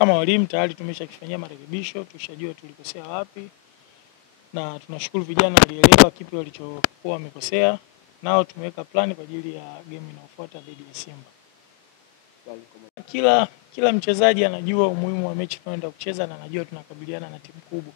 Kama walimu tayari tumeshakifanyia marekebisho, tushajua tulikosea wapi, na tunashukuru vijana walielewa kipi walichokuwa wamekosea, nao tumeweka plani kwa ajili ya game inayofuata dhidi ya Simba. Kila mchezaji anajua umuhimu wa mechi tunayoenda kucheza na anajua tunakabiliana na timu kubwa.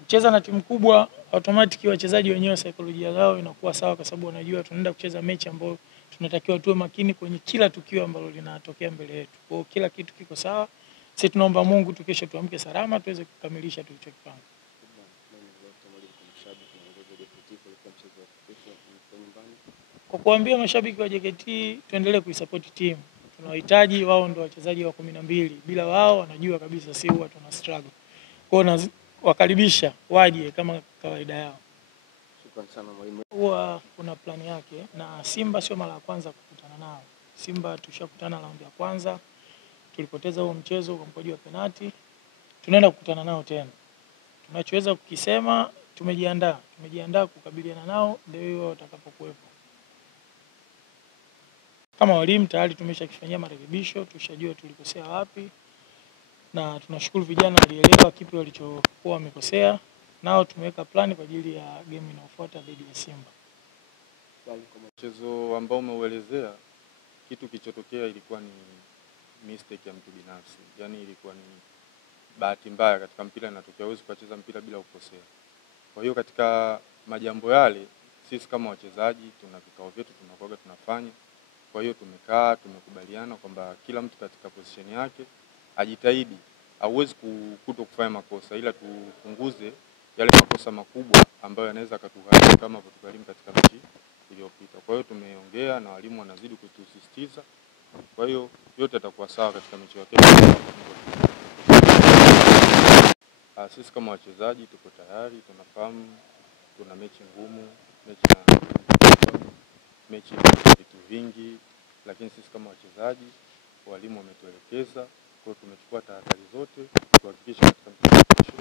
Kucheza na timu kubwa automatic wachezaji wenyewe saikolojia yao inakuwa sawa, kwa sababu wanajua tunaenda kucheza mechi ambayo tunatakiwa tuwe makini kwenye kila tukio ambalo linatokea mbele yetu. Kwa hiyo kila kitu kiko sawa. Sisi tunaomba Mungu kesho tuamke salama tuweze kukamilisha tulichokipanga. Kwa kuambia mashabiki wa JKT tuendelee kuisupport timu. Tunawahitaji, wao ndio wachezaji wa 12. Bila wao wanajua kabisa si huwa tuna struggle. Kwa hiyo wakaribisha waje kama kawaida yao. Shukrani sana mwalimu. Huwa kuna plani yake, na Simba sio mara ya kwanza kukutana nao. Simba tushakutana raundi ya kwanza, tulipoteza huo mchezo kwa mkwaju wa penalti. Tunaenda kukutana nao tena. Tunachoweza kukisema tumejiandaa kukabiliana nao ndio watakapokuwepo. Kama walimu tayari tumeshakifanyia marekebisho, tushajua tulikosea wapi, na tunashukuru vijana walielewa kipi walichokuwa wamekosea, nao tumeweka plani kwa ajili ya game inayofuata dhidi ya Simba. Mchezo ambao umeuelezea, kitu kilichotokea ilikuwa ni mistake ya mtu binafsi. Yaani ilikuwa ni bahati mbaya katika mpira, inatokea huwezi kucheza mpira bila kukosea. Kwa hiyo katika majambo yale sisi kama wachezaji tuna vikao vyetu tunakuwa tunafanya. Kwa hiyo tumekaa tumekubaliana kwamba kila mtu katika position yake ajitahidi, hauwezi kufanya makosa, ila tupunguze yale makosa makubwa ambayo yanaweza kutugharimu kama kutugharimu katika mechi iliyopita. Kwa hiyo tumeongea na walimu wanazidi kutusisitiza. Kwa hiyo yote yatakuwa sawa katika mechi ya kesho. Sisi kama wachezaji tuko tayari, tunafahamu tuna mechi ngumu, mechi vitu vingi, lakini sisi kama wachezaji walimu wametuelekeza, kwa hiyo tumechukua tahadhari zote kuhakikisha katika mchezo wa kesho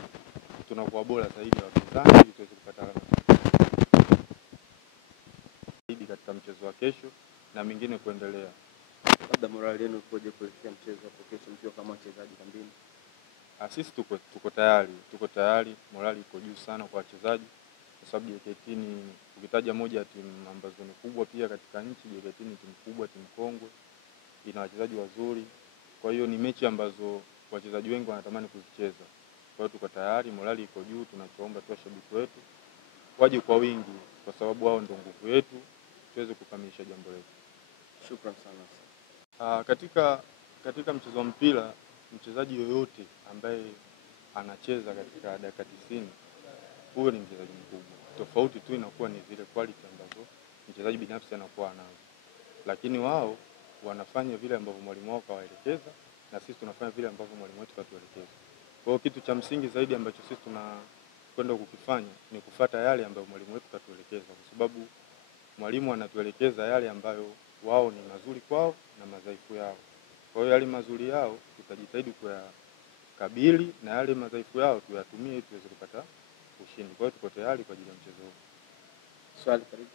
tunakuwa bora zaidi ya wapinzani ili tuweze kupata alama zaidi katika mchezo wa kesho na mingine kuendelea. Labda morali yenu ikoje kuelekea mchezo wa kesho mkiwa kama wachezaji kambini? Sisi tuko tayari, morali iko juu sana kwa wachezaji, kwa sababu JKT ni ukitaja moja ya timu ambazo ni kubwa pia katika nchi. JKT ni timu kubwa, timu kongwe, ina wachezaji wazuri. Kwa hiyo ni mechi ambazo wachezaji wengi wanatamani kuzicheza. Kwa hiyo tuko tayari, morali iko juu. Tunachoomba tu washabiki wetu waje kwa wingi, kwa sababu wao ndio nguvu yetu, tuweze kukamilisha jambo letu. Shukrani sana. Katika mchezo wa mpira, mchezaji yoyote ambaye anacheza katika dakika 90 huyo ni mchezaji mkubwa. Tofauti tu inakuwa ni zile quality ambazo mchezaji binafsi anakuwa nazo, lakini wao wanafanya vile ambavyo mwalimu wao kawaelekeza, na sisi tunafanya vile ambavyo mwalimu wetu katuelekeza. Kwa hiyo kitu cha msingi zaidi ambacho sisi tunakwenda kukifanya ni kufuata yale ambayo mwalimu wetu katuelekeza, kwa sababu mwalimu anatuelekeza yale ambayo wao ni mazuri kwao na madhaifu yao. Kwa hiyo yale mazuri yao tutajitahidi kuyakabili, na yale madhaifu yao tuyatumie ili tuweze kupata ushindi. Kwa hiyo tuko tayari kwa ajili ya mchezo huu. Swali karibu.